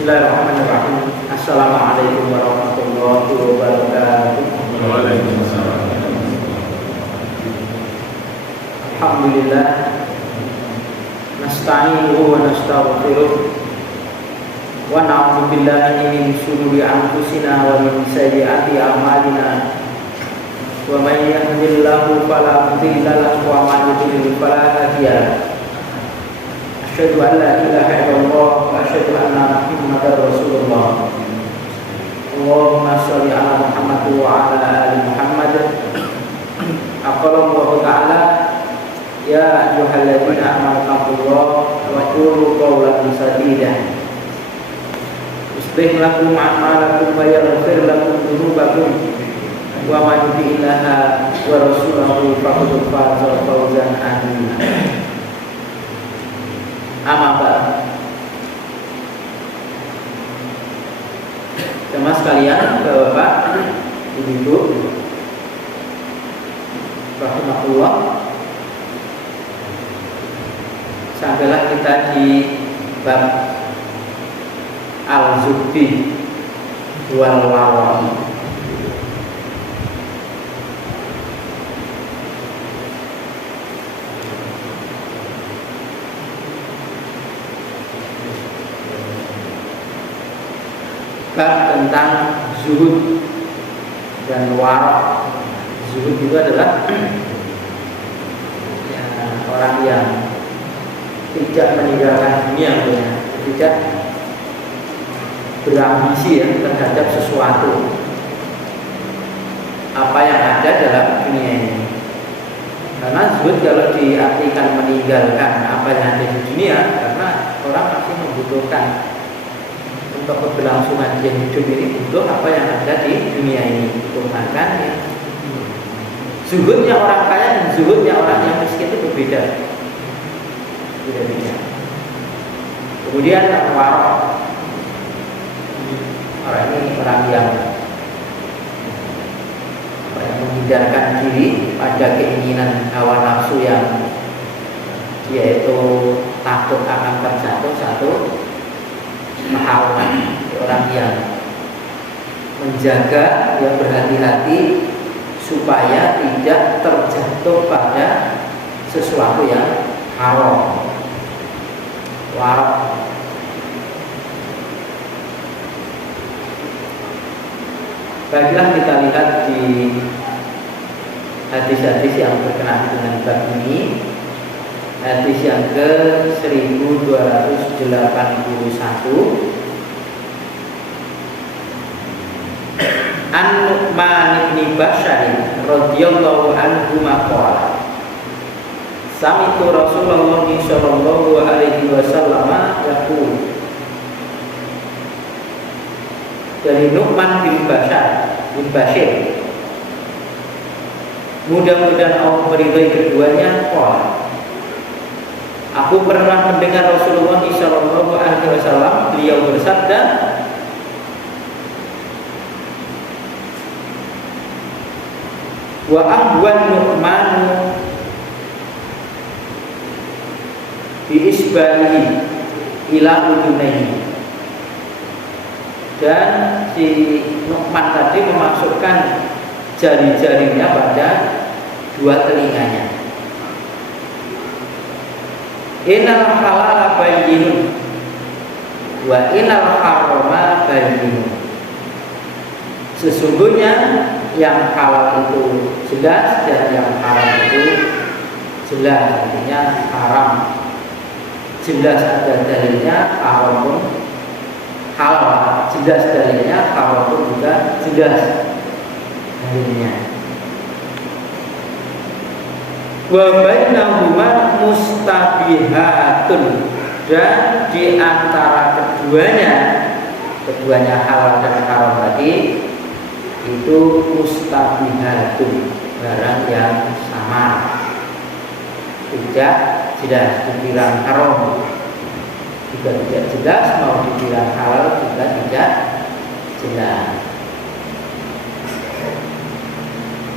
Bismillahirrahmanirrahim. Assalamualaikum warahmatullahi wabarakatuh. Waalaikumsalam. Alhamdulillah. Nasta'inuhu wa nastaghfiruh. Wa na'udzu billahi min shururi anfusina wa min sayyiati a'malina. Wa may yahdihillahu fala mudilla lahu wa may yudlil fala hadiya lahu. Asyhadu an la ilaha illallah wa asyhadu anna Muhammadar Rasulullah. Allahumma shalli ala Muhammad wa ala ali Muhammad. Qala Allah Ta'ala, ya ayyuhalladzina amanu taqullaha wa qulu qawlan sadida. Yuslih lakum a'malakum wa yaghfir lakum dzunubakum. Wa may yuti'illaha wa rasulahu faqad faza fawzan 'azima. Amma ba'd. Jemaah sekalian, Bapak, Ibu, rahmatullah. Sampailah kita di bab al-zubdi wal wawa'i. Bab tentang zuhud dan wara'. Zuhud itu adalah ya, orang yang tidak meninggalkan dunia, tidak berambisi terhadap sesuatu apa yang ada dalam dunia ini. Karena zuhud kalau diartikan meninggalkan apa yang ada di dunia, karena orang pasti membutuhkan untuk keberlangsungan yang hidup ini, butuh apa yang ada di dunia ini, butuh makan ya. Zuhudnya orang kaya dan zuhudnya orang yang miskin itu berbeda. Beda-beda. Kemudian wara'. Orang ini orang yang menghindarkan diri pada keinginan hawa nafsu yang yaitu takut akan terjatuh satu mahawan. Orang yang menjaga, yang berhati-hati supaya tidak terjatuh pada sesuatu yang haram. Wara'. Baiklah, kita lihat di hadis-hadis yang berkenaan dengan bab ini. Hadis yang ke 1281 An Nu'man bin Bashar radhiyallahu anhu maqala sami'tu Rasulullah sallallahu alaihi wasallam yaqul. Dari Nu'man bin Bashar mudah-mudahan Allah meridhai keduanya, qala, aku pernah mendengar Rasulullah sallallahu alaihi wasallam, beliau bersabda, wa ahwan Nu'manu bi isbalihi ila udunaihi. Dan si Nu'man tadi memasukkan jari-jarinya pada dua telinganya. Innal halala bayyinun wa innal harama bayyinun. Sesungguhnya yang halal itu jelas dan yang haram itu jelas. Artinya haram jelas ada dalilnya, haram pun halal jelas dalilnya, haram pun juga jelas dalilnya. Wa bainahuma mustabihatun, dan di antara keduanya halal dan haram tadi itu mustabihatun, barang yang sama, tidak jelas. Dibilang haram juga tidak jelas, mau dibilang halal juga tidak jelas.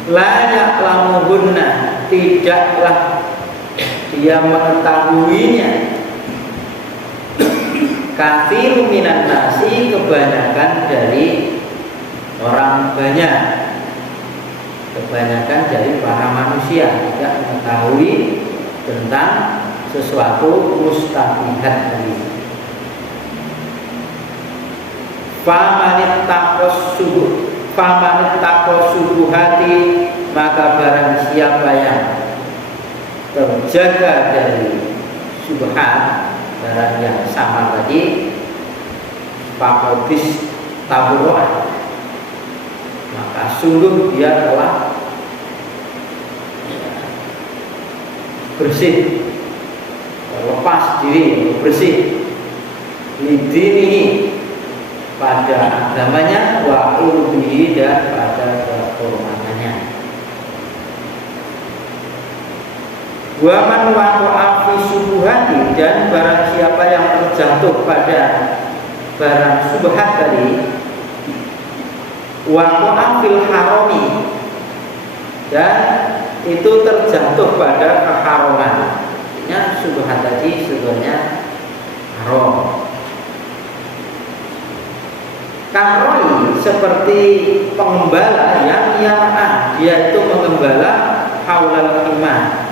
La ya'lamuhunna, tidaklah dia mengetahuinya katsirun minan nasi, kebanyakan dari orang banyak, kebanyakan dari para manusia tidak mengetahui tentang sesuatu mustabihat ini. Famanit takos subuhati, maka barang siapa yang terjaga dari subhat, barang yang sama tadi, fakodis taburoh, maka sungguh dia telah bersih, lepas diri, bersih lidinihi, pada agamanya, wa urbihi, dan pada kehormatannya. Wa man waqa'a fi syubhati, dan barang siapa yang terjatuh pada barang subhat tadi, waqa'a fil harami, dan itu terjatuh pada keharaman. Artinya subhat tadi sebenarnya haram. Karoi, seperti pengembala yang yar'ah, dia itu mengembala haulal khimah,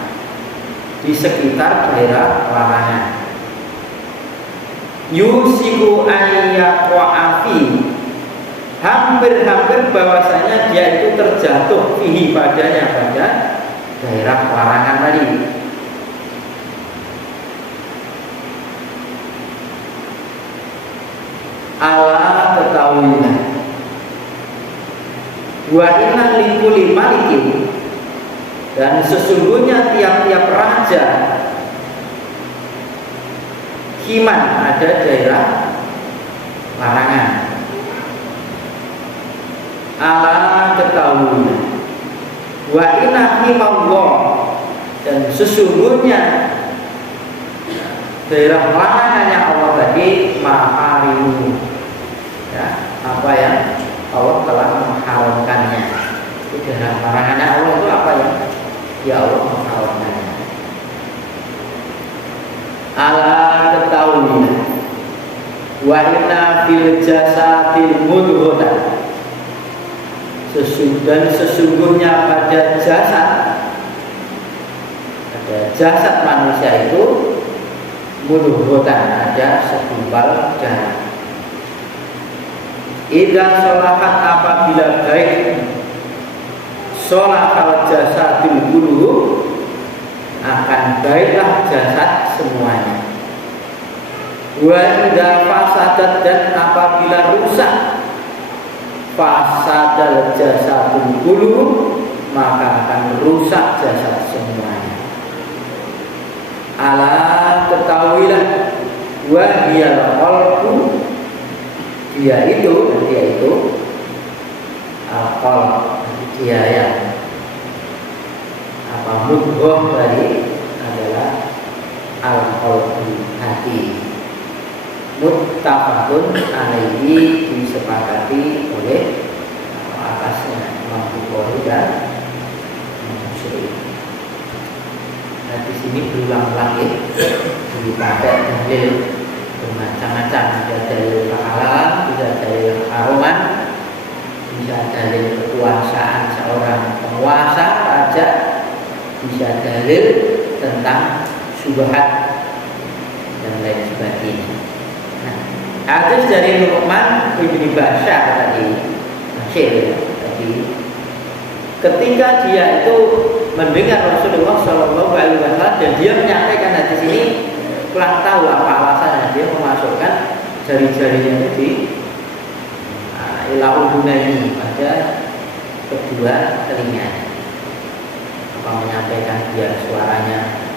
di sekitar daerah larangan. Yusiku ayyaqa'afi, hampir-hampir bahwasanya dia itu terjatuh fihi, padanya, pada daerah larangan tadi. Ala ketahuilah, wa inna likuli malikin, dan sesungguhnya tiap-tiap raja himan, ada daerah larangan. Ala ketahuilah, wa inna himallah, dan sesungguhnya daerah larangannya Allah tadi maharimu, ya, apa yang Allah telah mengharamkannya. Itu daerah larangannya Allah itu apa ya? Ya Allah mengharamkannya. Ala ketahuilah, wa inna fil jasadil mudghah, sesungguhnya pada jasad manusia itu mudghatan, ada segumpal darah. Idza sholahat, apabila baik, sholahal jasadul kullu, akan baiklah jasad semuanya. Wa idza fasadat, dan apabila rusak, fasadal jasadul kullu, maka akan rusak jasad semuanya. Ala ketahuilah, wa hiyal qalbu, dia itu al-qalb, dia yang apa, mudghah tadi adalah al-qalbu, hati. Muttafaqun alaihi, disepakati oleh atasnya Imam Bukhari dan Muslim. Nah, di sini berulang-ulang ya, dipakai dalil bermacam-macam, bisa dalil kehalalan, bisa dalil haruman, bisa dalil kekuasaan seorang penguasa raja, bisa dalil tentang syubhat dan lain sebagainya. Nah, hadis dari Nu'man bin Bashar tadi, ketika dia itu mendengar Rasulullah Shallallahu Alaihi Wasallam dan dia menyampaikan hadis ini, kurang tahu apa alasannya dia memasukkan jari-jarinya itu di ilaudunani, pada kedua telinga. Apa menyampaikan biar suaranya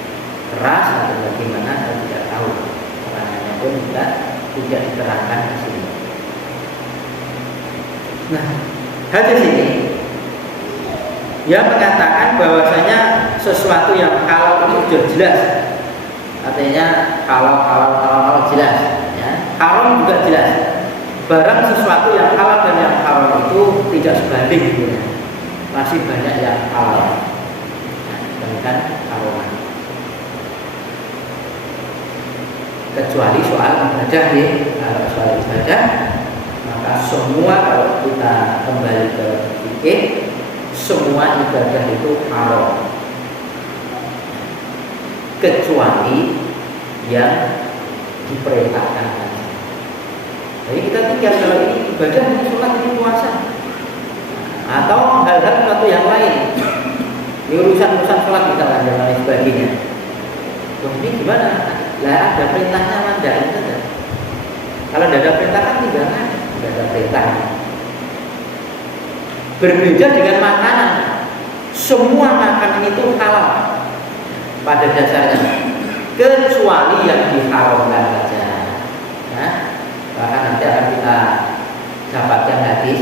keras atau bagaimana, saya tidak tahu. Caranya pun tidak diterangkan di sini. Nah, hadis ini dia mengatakan bahwasanya sesuatu yang halal itu sudah jelas, artinya halal jelas, ya. Haram juga jelas. Barang sesuatu yang halal dan yang haram itu tidak sebanding, gitu. Masih banyak yang halal, nah, dengan haram. kecuali soal ibadah ya. Kalau soal ibadah, maka semua kalau kita kembali ke fikih, semua ibadah itu haram kecuali yang diperintahkan. Jadi kita tinggal kalau ini ibadah, ini sholat, ini puasa, atau hal-hal sesuatu yang lain, ini urusan sholat misalnya dan lain sebagainya. Ini gimana? Lah ada perintahnya mana? Enggak. Kalau tidak ada perintah kan tinggalkan, tidak ada perintah. Berbeda dengan makanan, semua makanan itu halal pada dasarnya, kecuali yang diharamkan saja. Nah, bahkan nanti akan kita dapatkan hadis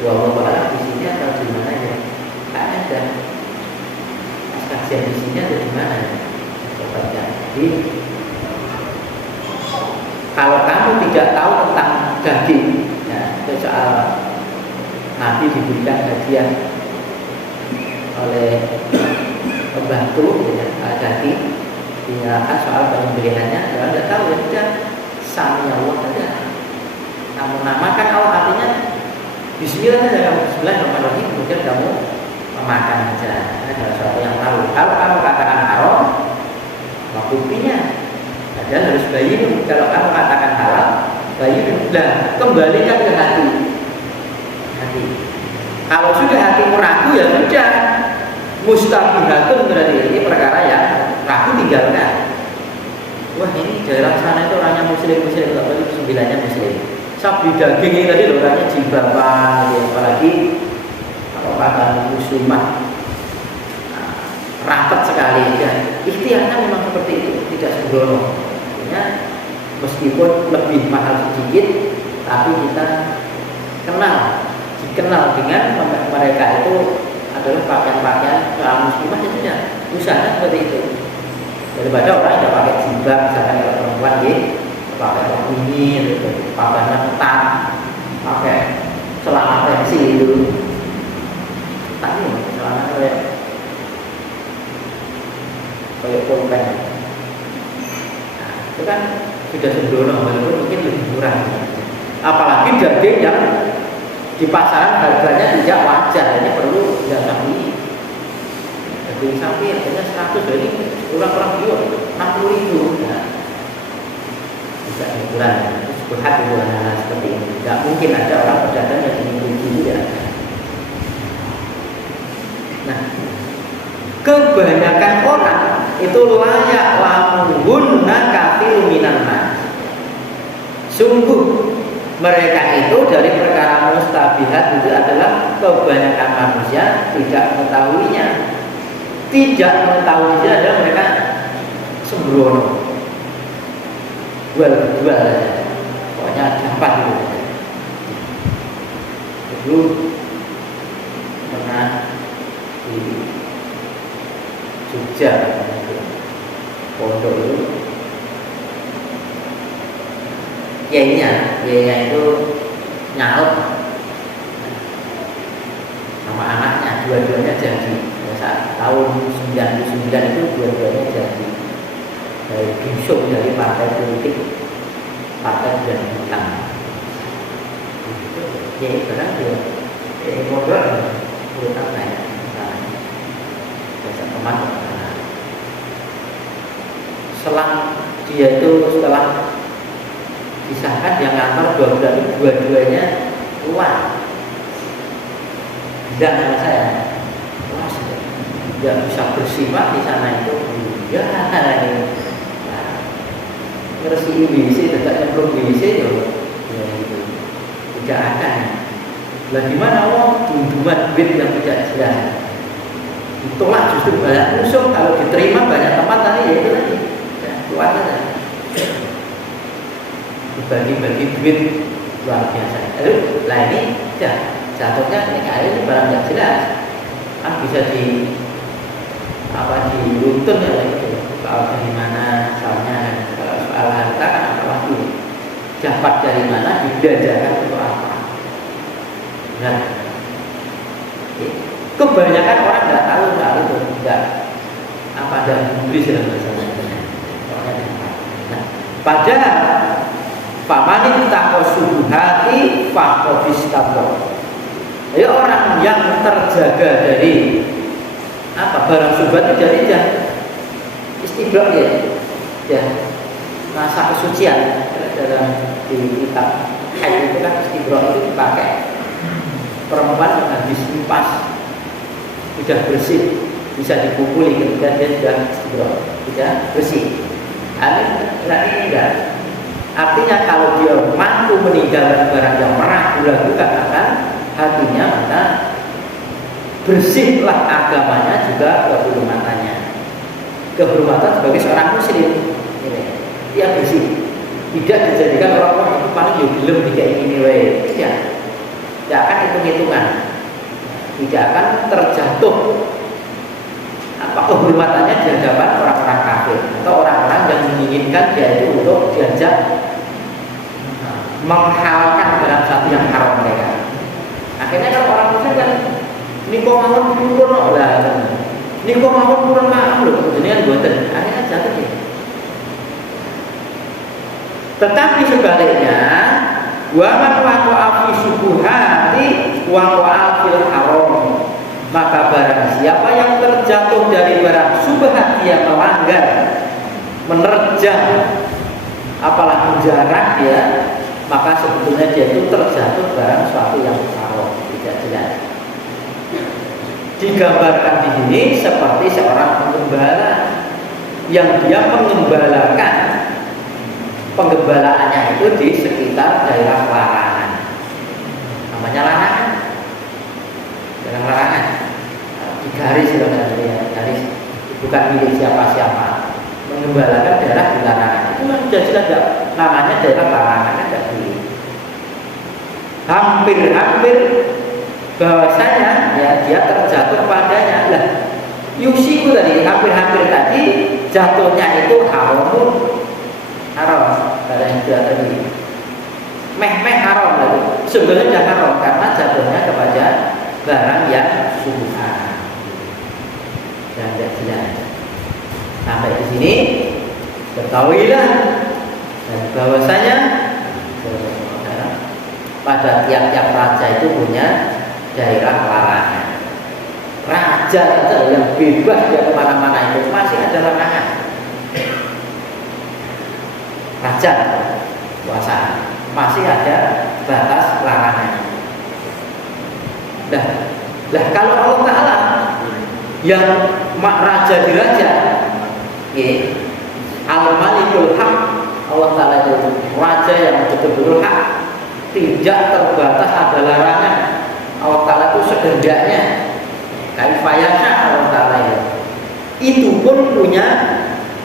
bahwa di sini atau di mana ya? Tak ada. Kajian di sini ada di mana ya? Dapatkan. Jadi kalau kamu tidak tahu tentang daging, ya, itu soal Nabi diberikan hadiah oleh pembantu ya, daging, dinyalakan soal pemberiannya. Kalau tidak tahu ya sudah, sami Allah saja. Kamu namakan Allah artinya Bismillah saja, kamu Bismillahirrahmanirrahim, kemudian kamu memakan saja. Ada sesuatu yang tahu. Kalau kamu katakan haram, maka buktinya ada harus bayin. Kalau kamu katakan halal, bayin. Dan kembalikan ke hati. Kalau sudah hatimu ragu ya sudah, mustabihatun berarti ini perkara yang ragu tinggalkan. Wah ini daerah sana itu orangnya muslim, tapi 9-nya muslim. Sapi daging ini tadi orangnya jilbaban, ya, apalagi kalau kata muslimah rapat sekali ya. Ikhtiarnya memang seperti itu, tidak sembrono. Artinya meskipun lebih mahal sedikit, tapi kita dikenal dengan mereka itu adalah pakaian-pakaian kaum muslimah, ya sudah, usahanya seperti itu. Daripada orang yang pakai jilbab, misalkan kalau perempuan ya, pakai ini, pakai ketat, pakai celana pensil itu, tapi celana kayak polpen. Nah, itu kan sudah sembrono, walaupun mungkin lebih murah. Apalagi daging yang di pasaran harganya tidak wajar, ini perlu tidak sapi. Daging sapi harganya 100, jadi orang-orang jual 60.000. Nah, tidak ukuran, itu subhat itu hal seperti ini. Tidak mungkin ada orang pedagang yang ingin itu ya. Nah, kebanyakan orang itu layak lamunna kathirun minan nas. Sungguh mereka itu dari perkara mustabihat itu adalah kebanyakan manusia tidak mengetahuinya. Tidak mengetahuinya adalah mereka sembrono, jual saja, pokoknya dapat gitu. Dulu pernah di Jogja, pondok itu, kiainya itu nyalep sama anaknya, dua-duanya jadi. Saat tahun 99 itu dua-duanya jadi dari busuk dari partai politik, partai dan hutang. Ya sekarang dia modal hutang naik, biasa teman. Selang dia itu setelah disahkan yang ngantor dua-duanya keluar. Bilang sama saya, tidak bisa bersifat di sana itu ya, ngersi WC tidak nyemplung WC ya itu tidak ada. Lah gimana tuntutan duit yang tidak jelas ditolak, justru banyak musuh. Kalau diterima banyak tempat tadi ya itu lagi ya, keluar saja, dibagi-bagi duit luar biasa. Lalu lah ini ya jatuhnya ini ini barang tidak jelas kan, bisa diruntun ya gitu. Soal dari mana soalnya, kalau soal harta kan apalagi dapat dari mana, dibelanjakan untuk apa. Nah, kebanyakan orang nggak tahu soal itu, nggak apa ada membeli segala macamnya. Nah, Padahal famanin takosubuhati fakofistabo. Ya orang yang terjaga dari barang syubhat itu dari istibrak ya masa kesucian dalam di kitab haid itu kan istibrak itu dipakai perempuan yang habis nimpas sudah bersih bisa dipukuli ketika dia sudah istibrak sudah bersih. Ini enggak. Artinya kalau dia mampu meninggalkan barang yang meragukan akan hatinya, maka bersihlah agamanya juga kehormatan sebagai seorang muslim. Dia bersih, tidak dijadikan orang-orang itu paling belum kayak ini tidak akan hitung-hitungan, tidak akan terjatuh kehormatannya di hadapan orang-orang kafir atau orang-orang yang menginginkan dia itu untuk diajak menghalalkan dalam satu yang haram mereka. Akhirnya kalau orang muslim kan niko mawon purun lah, niko mawon purun maaf loh, jenengan buatan, akhirnya jatuh ya. Tetapi sebaliknya, wa man waqa'a fi syubuhati waqa'a fil haram, maka barang siapa yang terjatuh dari barang syubhat dia melanggar, menerjang, apalagi jarak dia, maka sebetulnya dia itu terjatuh barang suatu yang haram, tidak jelas. Digambarkan di sini seperti seorang penggembala yang dia mengembalakan penggembalaannya itu di sekitar daerah larangan. Namanya larangan. Daerah larangan. Di garis garis bukan milik siapa-siapa. Mengembalakan daerah di larangan. Itu kan sudah jelas namanya daerah larangan ada di hampir bahwasanya ya dia terjatuh padanya lah. Yusiku tadi hampir tadi jatuhnya itu haram kalau yang dia tadi meh haram lagi. Sebenarnya tidak haram karena jatuhnya kepada barang yang syubhat. Dan tidak jelas. Sampai di sini ketahuilah dan bahwasanya pada tiap-tiap raja itu punya daerah larangan. Raja yang bebas dia kemana-mana itu masih ada larangan. Raja kuasa masih ada batas larangan. Lah kalau Allah Ta'ala yang raja di raja, Al-Malikul Haq, Allah Ta'ala itu raja yang betul-betul hak, tidak terbatas ada larangan. Allah Ta'ala itu sekehendaknya kaifayasya Allah Ta'ala itu pun punya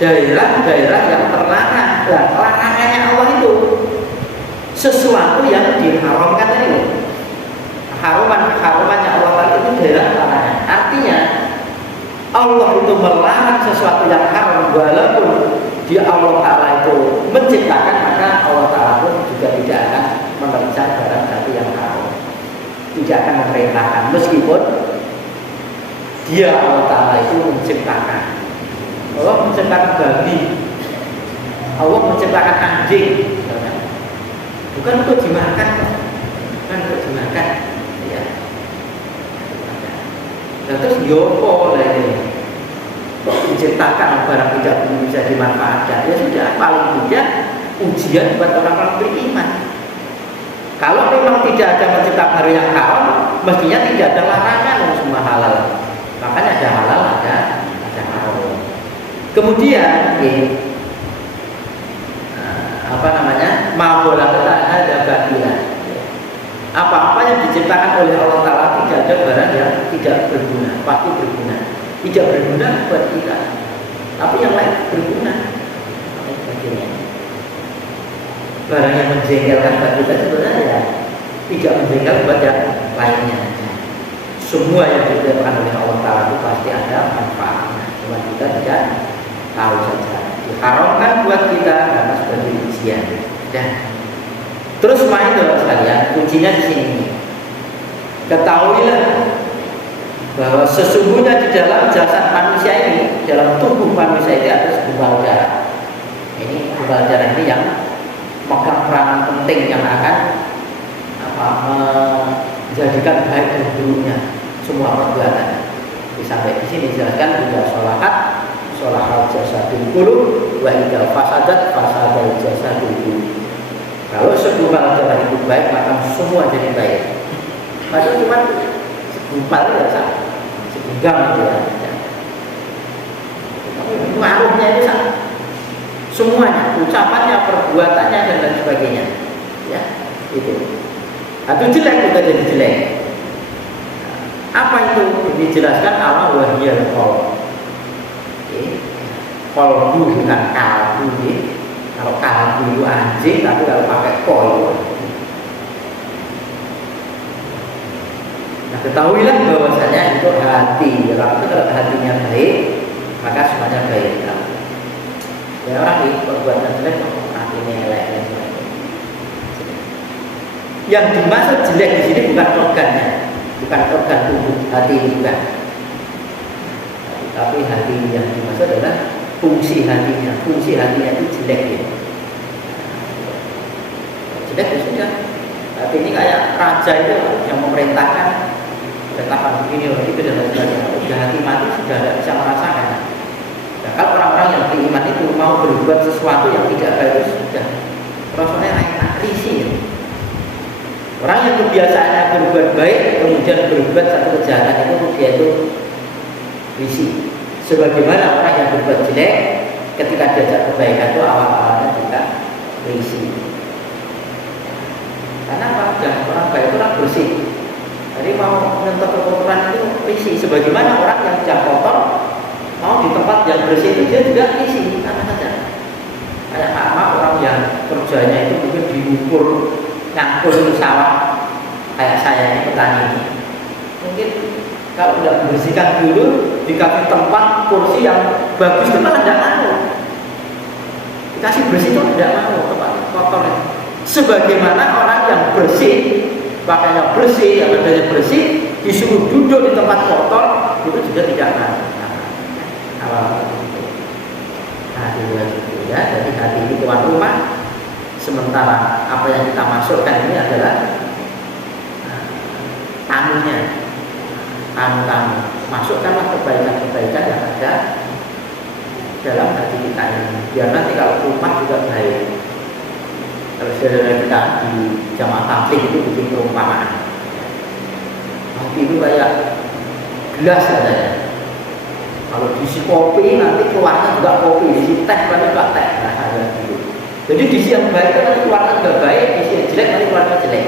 daerah-daerah yang terlarang. Nah, larangannya Allah itu sesuatu yang diharamkan tadi. Harumannya Allah Ta'ala itu daerah larangan. Artinya Allah itu melarang sesuatu yang haram walaupun dia Allah Ta'ala itu menciptakan, maka Allah Ta'ala pun juga tidak akan menerjang barang satu yang haram, tidak akan memerintahkan meskipun dia Allah Ta'ala itu menciptakan. Allah menciptakan babi, Allah menciptakan anjing, bukan untuk dimakan, bukan untuk dimakan ya. Nah, terus yopo lah ini kok diciptakan barang tidak bisa dimanfaatkan, ya sudah, paling tidak ujian buat orang-orang beriman. Kalau memang tidak ada menciptakan hal yang haram, mestinya tidak ada larangan, semua halal. Makanya ada halal, ada haram. Kemudian mabola kita ada bagian. Apa-apa yang diciptakan oleh Allah Ta'ala tidak ada barang yang tidak berguna, pasti berguna. Tidak berguna buat kita, tapi yang lain berguna. Barang yang menjengkelkan buat kita sebenarnya tidak menjengkelkan buat yang lainnya. Semua yang diciptakan oleh Allah Ta'ala itu pasti ada manfaatnya, cuma kita tidak tahu saja. Diharamkan buat kita karena sebagai ujian. Dan terus main dalam sekalian, kuncinya di sini. Ketahuilah bahwa sesungguhnya di dalam jasad manusia ini, dalam tubuh manusia itu ada sebuah darah. Ini kepala daerah ini yang memegang peranan penting yang akan menjadikan baik dan buruknya semua perbuatan. Sampai di sini dijelaskan juga sholahal jasadul qulub wa idza fasadat fasadal jasadul qulub. Kalau segumpal darah itu baik maka semua jadi baik. Padahal cuma segumpal ya sah, segenggam ya. Itu arumnya itu sah. Semuanya, ucapannya, perbuatannya dan lain sebagainya. Ya, itu. Atau jelek juga jadi jelek. Apa itu? Dijelaskan Allah wahiyal qalb. Qalbu bukan kalbu. Kalau kalbu itu anjing, tapi kalau pakai kol. Nah, ketahuilah bahwasanya itu hati. Kalau hatinya baik, maka semuanya baik. Ya orang ini perbuatan jelek, hatinya elek. Yang dimaksud jelek di sini bukan organnya. Bukan organ tubuh hati ini bukan, tapi hati yang dimaksud adalah fungsi hatinya. Fungsi hatinya itu jelek ya. Jelek ya sudah. Hati ini kayak raja itu yang memerintahkan begini itu dan lain sebagainya. Sudah hati mati sudah tidak bisa merasakan. Nah, kalau orang-orang yang beriman itu mau berbuat sesuatu yang tidak baik itu sudah rasanya naik risih ya. Orang yang kebiasaannya berbuat baik kemudian berbuat satu kejahatan itu dia itu risih. Sebagaimana orang yang berbuat jelek ketika diajak kebaikan itu awal-awalnya juga risih. Karena apa? Orang baik itu orang bersih. Jadi mau menyentuh kekotoran itu risih. Sebagaimana orang yang jam kotor mau di tempat yang bersih itu dia juga risih. Sama saja. Kayak orang yang kerjanya itu mungkin diukur ngangkul sawah kayak saya ini petani ini, mungkin kalau tidak membersihkan dulu dikasih tempat kursi yang bagus itu malah tidak mau, dikasih bersih itu tidak mau, tempat kotor. Sebagaimana orang yang bersih, pakainya bersih, yang badannya bersih, disuruh duduk di tempat kotor itu juga tidak mau. Hati itu ya, jadi hati ini tuan rumah. Sementara apa yang kita masukkan ini adalah tamunya, tamu-tamu. Masukkanlah kebaikan-kebaikan yang ada dalam hati kita ini. Biar nanti kalau rumah juga baik. Kalau saudara kita di jamaah tabligh itu bikin perumpamaan. Hati itu kayak gelas katanya. Kalau diisi kopi nanti keluarnya juga kopi, diisi teh nanti juga teh. Nah, ada gitu. Jadi diisi yang baik itu nanti keluarnya juga baik, diisi yang jelek nanti keluarnya jelek.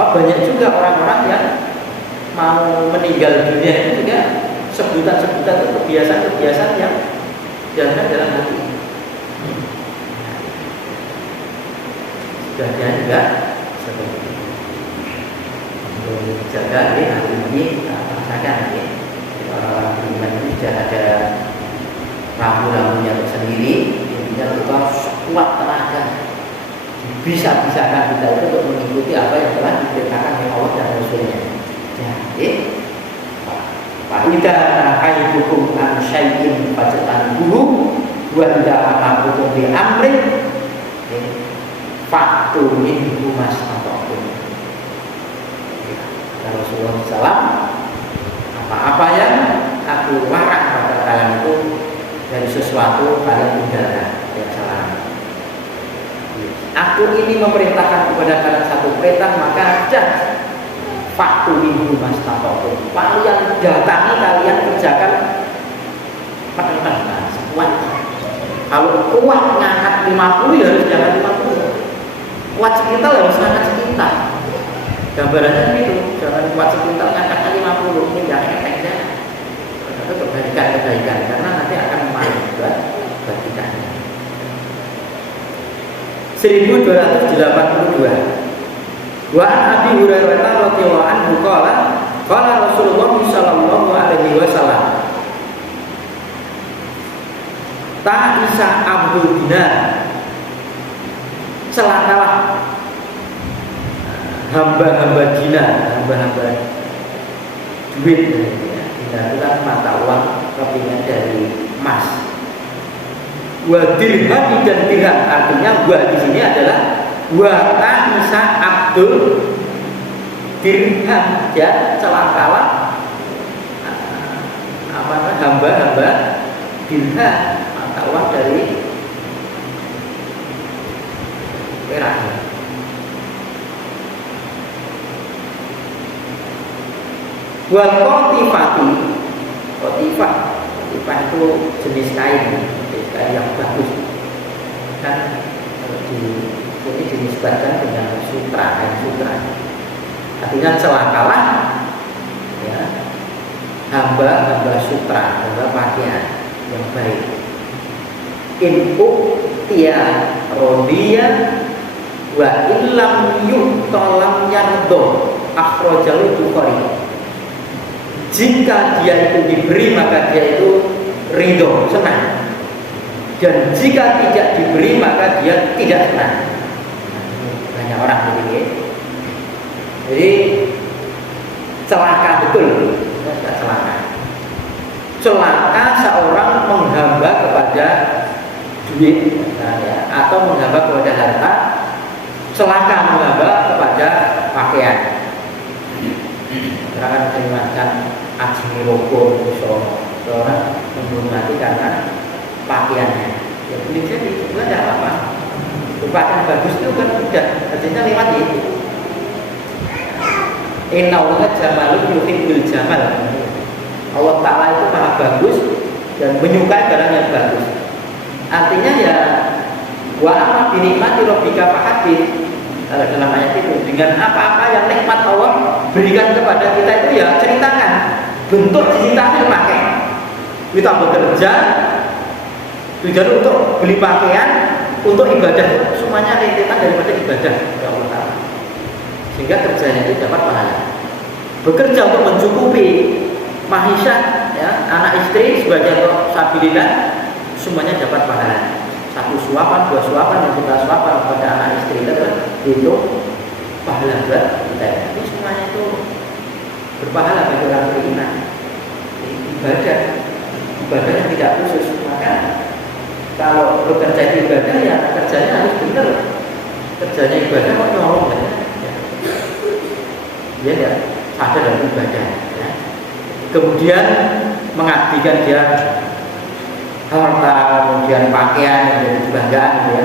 Oh, banyak juga orang-orang yang mau meninggal dunia itu juga sebutan-sebutan itu kebiasaan-kebiasaan yang jangan dalam hati. Sebagian juga seperti itu. Untuk jaga hati ini, rasakan ya. Orang-orang beriman itu sudah ada rambu-rambunya tersendiri. Intinya kita sekuat tenaga bisa-bisakan kita itu untuk mengikuti apa yang telah diperintahkan oleh Allah dan Rasulnya. Jadi Fa'idha nahaytukum an syai'in fajtanibuhu wa idza amartukum bi amrin fa'tu minhu mastata'tum. Rasulullah SAW, apa-apa yang aku larang pada kalian itu dari sesuatu kalian tinggalkan, yang salah. Aku ini memerintahkan kepada kalian satu perintah, maka faktu minhu mastata'tum. Kalian datangi, kalian kerjakan penuh sekuat. Kalau kuat ngangkat 50 ya harus jangan 50. Kuat sekitar harus ngangkat sekitar. Gambarannya itu, jangan kuat sekitar ngangkatnya 50. Ini yang efeknya itu kebaikan-kebaikan, karena nanti akan memanen buat kita. 1282. Wa an Abi Hurairah radhiyallahu anhu qala Rasulullah sallallahu alaihi wasallam ta'isa Abdul Dinar, celakalah hamba-hamba dinar, hamba-hamba duit. Dinar itu kan mata uang kepingan dari emas. Wa dirham dan dirham, wa di sini adalah wa ta'isa Abdul dirham, ya, celakalah hamba-hamba dirham, mata uang dari perak. Wal qatifati, qatifah itu jenis kain yang bagus kan, ini dinisbatkan dengan sutra, kain sutra. Artinya celakalah, ya, hamba sutra, hamba pakaian yang baik. Inuk tia rodiya wa illam yu'talam yardo akhrajahu Bukhari. Jika dia itu diberi maka dia itu ridho, senang. Dan jika tidak diberi maka dia tidak senang. Banyak orang begini. Jadi celaka betul, celaka seorang menghamba kepada duit, ya, atau menghamba kepada harta, celaka menghamba kepada pakaian. Karena mengatakan aji rokok, seorang menghormati karena pakaiannya. Ya boleh jadi, sebenarnya tidak apa-apa. Pakaian bagus itu kan udah, artinya lewat itu. Inna Allah jamalun yuhibbul jamal. Allah Ta'ala itu maha bagus dan menyukai barang yang bagus. Artinya ya wa amma binikmati rabbika fahadits. Dalam ayat itu, dengan apa-apa yang nikmat Allah berikan kepada kita itu ya ceritakan. Bentuk digitalnya pakai. Kita bekerja tujuan untuk beli pakaian, untuk ibadah, semuanya rentetan daripada ibadah ya Allah Ta'ala. Sehingga kerjanya itu dapat pahala. Bekerja untuk mencukupi mahisha, ya, anak istri sebagai sabilillah, semuanya dapat pahala. Satu suapan, dua suapan, yang kita suapan kepada anak istri itu pahala buat kita. Ini semuanya itu berpahala bagi orang beriman. Ibadah yang tidak khusus. Maka kalau bekerja di ibadah ya kerjanya harus benar. Kerjanya ibadah kok nyolong ya. Dia tidak sadar dalam ibadah, ya. Kemudian mengabdikan dia harta, kemudian pakaian, menjadi kebanggaan, ya.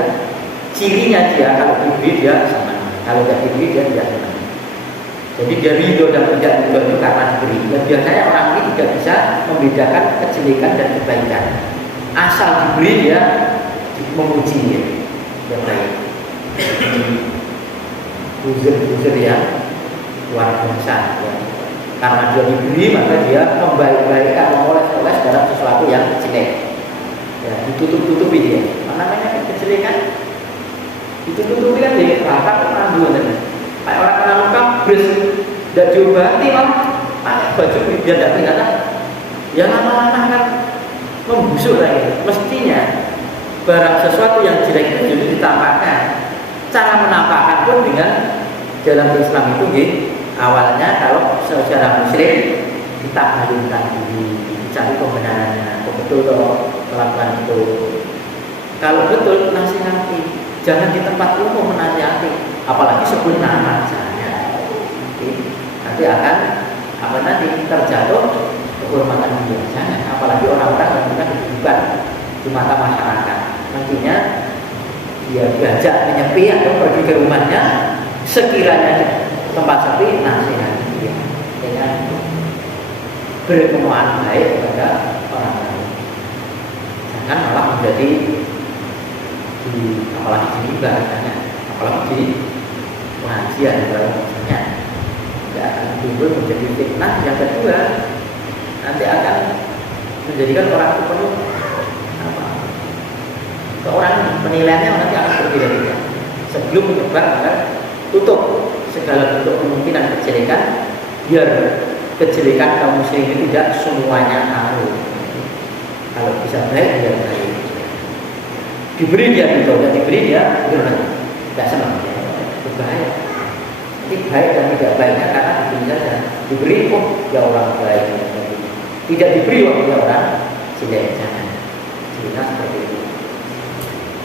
Cirinya dia kalau diberi dia senang, kalau tidak diberi dia tidak senang. Jadi dia ridho dan tidak ridho itu karena diberi. Dan biasanya orang ini tidak bisa membedakan kejelekan dan kebaikan. Asal diberi dia memuji dia yang baik. Buzur yang luar biasa, ya. Karena dia diberi maka dia membaik-baikkan, memoles-moles dalam sesuatu yang jelek, ya, ditutup-tutupi dia. Mana namanya kejelekan ditutup-tutupi kan dia rapat rambu kan. Kayak orang kena luka bres tidak diobati malah pakai baju biar tidak kelihatan. Ya lama-lama kan membusuk lagi. Mestinya barang sesuatu yang jelek itu jadi ditampakkan. Cara menampakkan pun dengan dalam Islam itu gitu. Awalnya kalau secara muslim kita halumkan diri, cari pembenarannya, betul kalau melakukan itu. Kalau betul nasihati, jangan di tempat umum menasihati, apalagi sebut nama misalnya. Nanti akan terjatuh kehormatan dia. Jangan, apalagi orang-orang yang bukan dibuka di mata masyarakat. Nantinya dia diajak menyepi atau pergi ke rumahnya, sekiranya tempat sepi, nasihati dia dengan berkemauan baik kepada orang lain. Jangan malah menjadi apalagi di riba, apalagi di pengajian misalnya, tidak akan timbul menjadi fitnah. Yang kedua, nanti akan menjadikan orang itu penuh orang penilaiannya nanti akan berbeda-beda. Sebelum menyebar maka tutup segala bentuk kemungkinan kejelekan, biar kejelekan kaum muslimin tidak semuanya tahu. Kalau bisa baik dia baik, diberi dia itu, dan diberi dia tidak senang, berbahaya. Ini baik dan tidak baiknya karena diberi saja. Diberi ya orang baik, tidak diberi dia orang jelek. Jangan cerita seperti itu.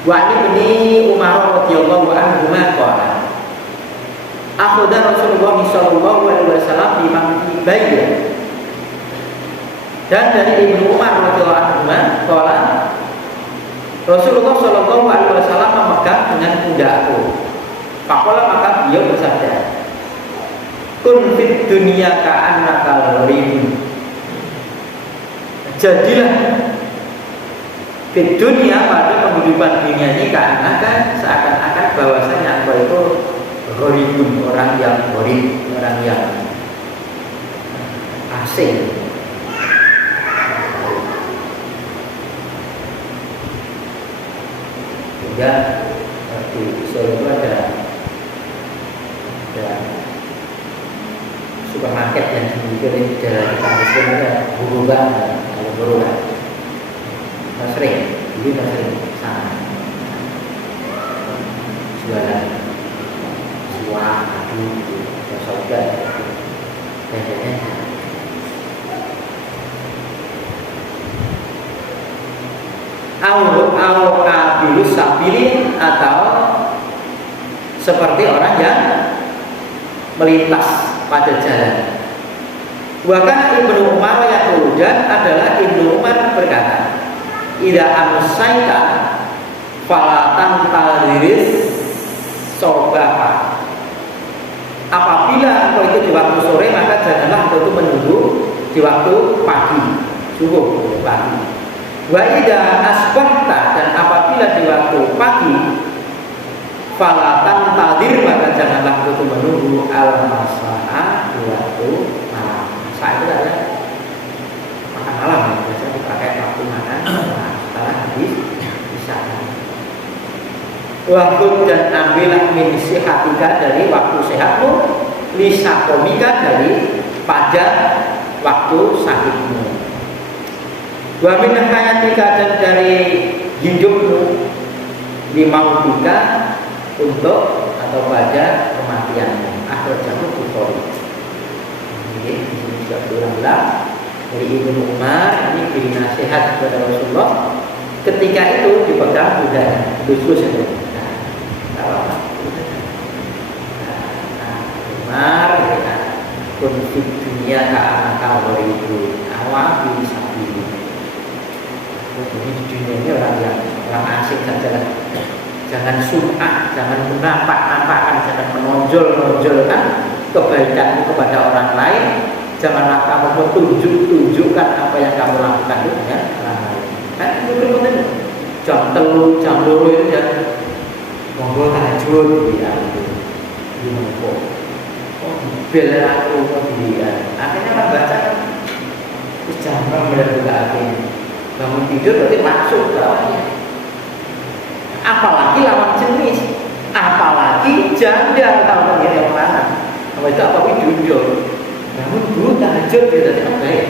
Wa ibni Umar radhiyallahu anhu qala akhadha Rasulullah sallallahu alaihi wasallam bi Bayyin. Dan dari Ibnu Umar radhiyallahu anhu qala Rasulullah sallallahu alaihi wasallam memegang dengan pundakku. Faqala maka beliau bersabda, kun fid dunya ka'annaka gharibun. Jadilah fid dunya pada kehidupan dunia ini ka'annaka seakan-akan bahwasanya engkau itu gharibun, orang yang gharib, orang yang asing. Ya, di Solo itu ada supermarket yang dimiliki di daerah kampus itu ada burugan, Nah, sering sana jualan suah, sauda, dan abilus sabilin atau seperti orang yang melintas pada jalan. Bahkan Ibnu Umar dan adalah Ibnu Umar berkata, "Idza amsayta falatan taliris sobaha." Apabila engkau itu di waktu sore, maka janganlah engkau itu menunggu di waktu pagi, subuh pagi. Wa idza asbahta, dan apabila di waktu pagi, falatan tadir, maka janganlah engkau itu menunggu al-masa'a di waktu malam. Masa itu adalah makan malam, biasanya dipakai waktu makan setelah habis isya. Waktu dan ambillah min sihatika, dari waktu sehatmu, lisakomika, dari pada waktu sakitmu. Wa min hayatika, dan dari hidupmu, limautika, untuk atau pada kematianmu. Akhrajahu Bukhari. Ini juga berulang-ulang dari Ibnu Umar. Ini beri nasihat kepada Rasulullah ketika itu dipegang budaknya, lulus itu. Umar ya, konflik dunia ka'anaka waribu awal bisa dulu. Jadi di dunia ini orang asing saja lah. Jangan sum'ah, jangan menampak-nampakkan, jangan menonjol-nonjolkan kebaikanmu kepada orang lain. Janganlah kamu tunjukkan apa yang kamu lakukan itu dengan orang lain. Kan itu penting. Jam 3, jam 2 itu ya monggo tahajud ya itu. Di monggo. Oh, bela aku dia. Akhirnya orang baca terus jangan berbuka hati. Bangun tidur berarti masuk bawahnya. Apalagi lawan jenis, apalagi janda atau yang mana. Kalau itu apa jujur. Namun dulu tahajud dia tidak baik.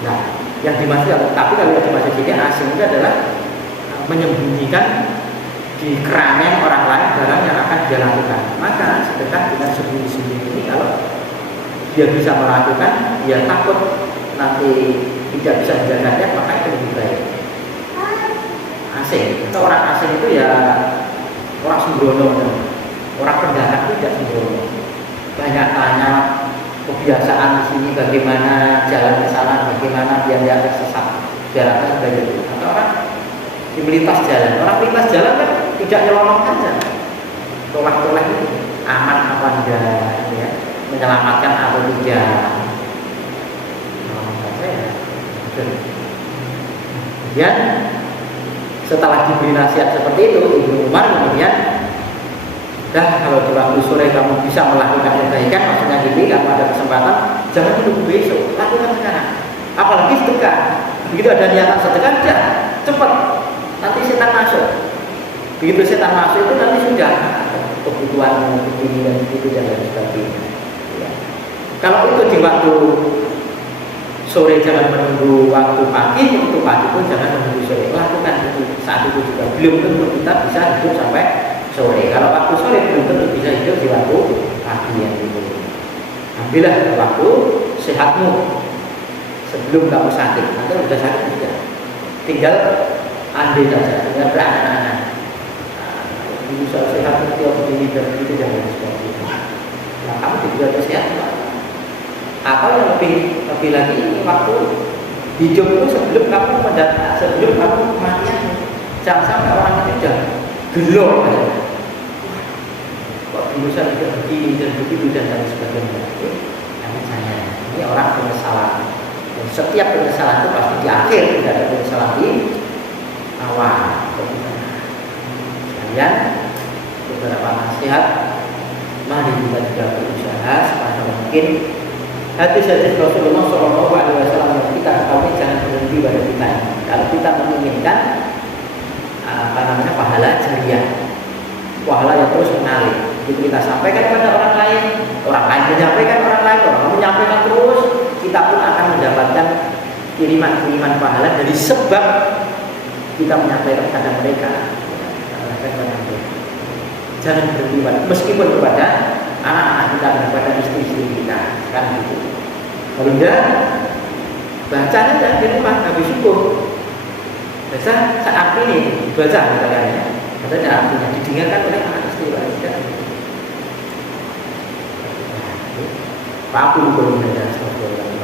Nah, yang dimaksud, tapi kalau yang dimaksud ini asing itu adalah menyembunyikan di keranjang orang lain barang yang akan dia lakukan. Maka sedekah dengan sembunyi-sembunyi ini, kalau dia bisa melakukan, dia takut nanti tidak bisa menjaganya, maka itu lebih baik. Asing, atau orang asing itu ya orang sembrono, orang pendatang itu tidak sembrono. Banyak tanya kebiasaan di sini, bagaimana jalan ke sana, bagaimana biar dia tersesat, jalan sebagai itu. Atau orang di melintas jalan, orang melintas jalan kan tidak nyelonong saja, tolak-tolak itu aman apa enggak, ya, menyelamatkan atau tidak. Kemudian setelah diberi nasihat seperti itu, Ibnu Umar kemudian, dah kalau di waktu sore kamu bisa melakukan kebaikan, maksudnya gini, kamu ada kesempatan, jangan tunggu besok, lakukan sekarang. Apalagi sedekah, begitu ada niatan sedekah, dah cepat, nanti setan masuk. Begitu setan masuk itu nanti sudah kebutuhan begini dan begitu dan lain sebagainya. Ya. Kalau itu di waktu sore jangan menunggu waktu pagi, waktu pagi pun jangan menunggu sore. Lakukan itu saat itu juga. Belum tentu kita bisa hidup sampai sore. Kalau waktu sore belum tentu bisa hidup di waktu pagi yang itu. Nah, ambillah waktu sehatmu sebelum kamu sakit. Nanti udah sakit tidak, tinggal andai saja, tinggal berangan-angan. Bisa sehat nanti begini dan begitu, jangan seperti itu. Nah, kamu tidak sehat, atau yang lebih lagi ini waktu hidupmu sebelum kamu mendatang, sebelum kamu kematian. Jangan sampai orang itu sudah gelo aja. Kok bisa begini dan begitu dan lain sebagainya. Nanti saya ini orang penyesalan. Dan setiap penyesalan itu pasti di akhir, tidak ada penyesalan di awal. Sekalian beberapa nasihat, mari kita juga berusaha supaya mungkin hadis-hadis Rasulullah SAW yang kita ketahui jangan berhenti pada kita. Kalau kita menginginkan pahala jariah, pahala yang terus mengalir, itu kita sampaikan kepada orang lain menyampaikan orang lain, orang menyampaikan terus, kita pun akan mendapatkan kiriman pahala dari sebab kita menyampaikan kepada mereka. Jangan berhenti meskipun kepada anak-anak kita, kepada istri-istri kita, kan gitu. Kalau enggak, bacanya jangan di rumah, habis syukur. Baca saat ini, baca misalnya, bacanya artinya didengarkan oleh anak istri kita. Pak aku belum ada, alhamdulillah.